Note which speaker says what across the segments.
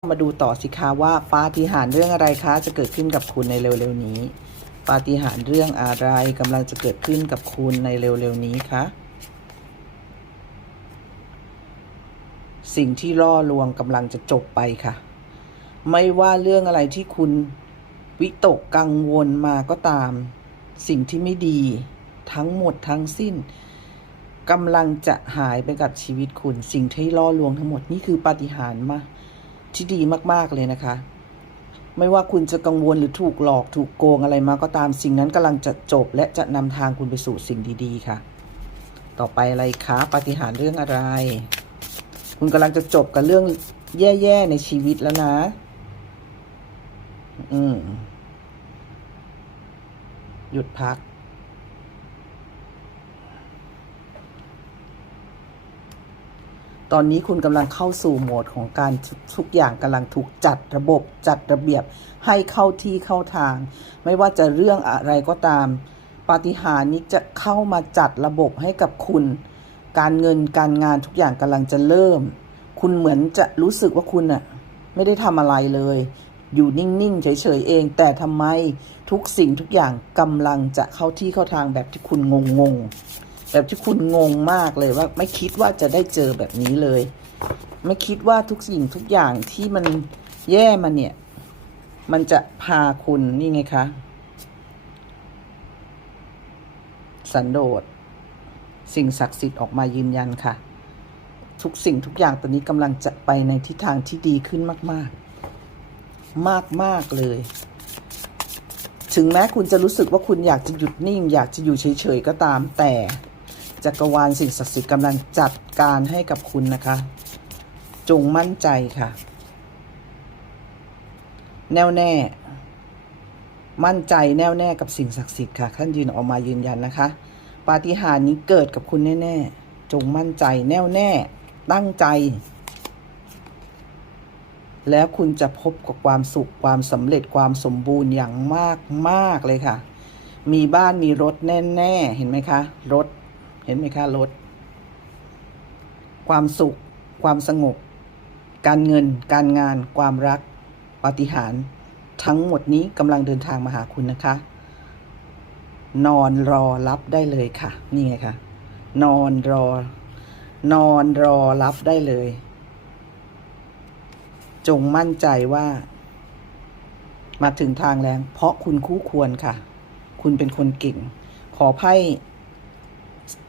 Speaker 1: มาดูต่อสิคะว่าปาฏิหาริย์เรื่องอะไรคะจะเกิดขึ้นกับคุณในเร็วๆนี้ปาฏิหาริย์เรื่องอะไรกำลังจะเกิดขึ้นกับคุณในเร็วๆนี้คะสิ่งที่ล่อลวงกำลังจะจบไปค่ะ ไม่ว่าเรื่องอะไรที่คุณวิตกกังวลมาก็ตาม สิ่งที่ไม่ดีทั้งหมดทั้งสิ้นกำลังจะหายไปกับชีวิตคุณ สิ่งที่ล่อลวงทั้งหมดนี่คือปาฏิหาริย์มาก ที่ดีมากๆเลยนะคะ ไม่ว่าคุณจะกังวลหรือถูกหลอกถูกโกงอะไรมาก็ตามสิ่งนั้นกำลังจะจบ และจะนำทางคุณไปสู่สิ่งดีๆค่ะ ต่อไปอะไรคะปาฏิหาริย์เรื่องอะไร คุณกำลังจะจบกับเรื่องแย่ๆในชีวิตแล้วนะ อืมหยุดพัก ตอนนี้คุณกำลังเข้าสู่โหมดของการทุกทุกอย่างกำลังถูกจัดระบบจัดระเบียบให้เข้าที่เข้าทาง ไม่ว่าจะเรื่องอะไรก็ตามปาฏิหาริย์นี้จะเข้ามาจัดระบบให้กับคุณ การเงินการงานทุกอย่างกำลังจะเริ่ม คุณเหมือนจะรู้สึกว่าคุณอะไม่ได้ทำอะไรเลย อยู่นิ่งๆเฉยๆเอง แต่ทำไมทุกสิ่งทุกอย่างกำลังจะเข้าที่เข้าทางแบบที่คุณงงๆ แบบที่คุณงงมากเลยว่า ไม่คิดว่าจะได้เจอแบบนี้เลย ไม่คิดว่าทุกสิ่งทุกอย่างที่มันแย่มาเนี่ย มันจะพาคุณนี่ไงคะสันโดษสิ่งศักดิ์สิทธิ์ออกมายืนยันค่ะ ทุกสิ่งทุกอย่างตอนนี้กำลังจะไปในทิศทางที่ดีขึ้นมาก ๆ มากๆเลย ถึงแม้คุณจะรู้สึกว่าคุณอยากจะหยุดนิ่ง อยากจะอยู่เฉย ๆ ก็ตามแต่ จักรวาลสิ่งศักดิ์สิทธิ์กำลังจัดการให้กับคุณนะคะ จงมั่นใจค่ะ แน่วแน่ มั่นใจแน่วแน่กับสิ่งศักดิ์สิทธิ์ค่ะท่านยืนออกมายืนยันนะคะ ปาฏิหาริย์นี้เกิดกับคุณแน่ๆ จงมั่นใจแน่วแน่ ตั้งใจ แล้วคุณจะพบกับความสุขความสำเร็จความสมบูรณ์อย่างมากมากเลยค่ะ มีบ้านมีรถแน่ ๆ เห็นไหมคะ รถ เห็นไหมคะรถ ความสุข ความสงบ การเงิน การงาน ความรัก ปาฏิหาริย์ทั้งหมดนี้กำลังเดินทางมาหาคุณนะคะ นอนรอรับได้เลยค่ะ นี่ไงคะนอนรอ นอนรอรับได้เลย จงมั่นใจว่า มาถึงทางแล้ว เพราะคุณคู่ควรค่ะ คุณเป็นคนเก่ง ขอไพ่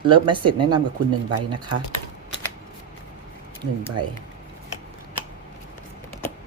Speaker 1: เลิฟแมสเซจแนะนำกับคุณหนึ่งใบนะคะหนึ่งใบ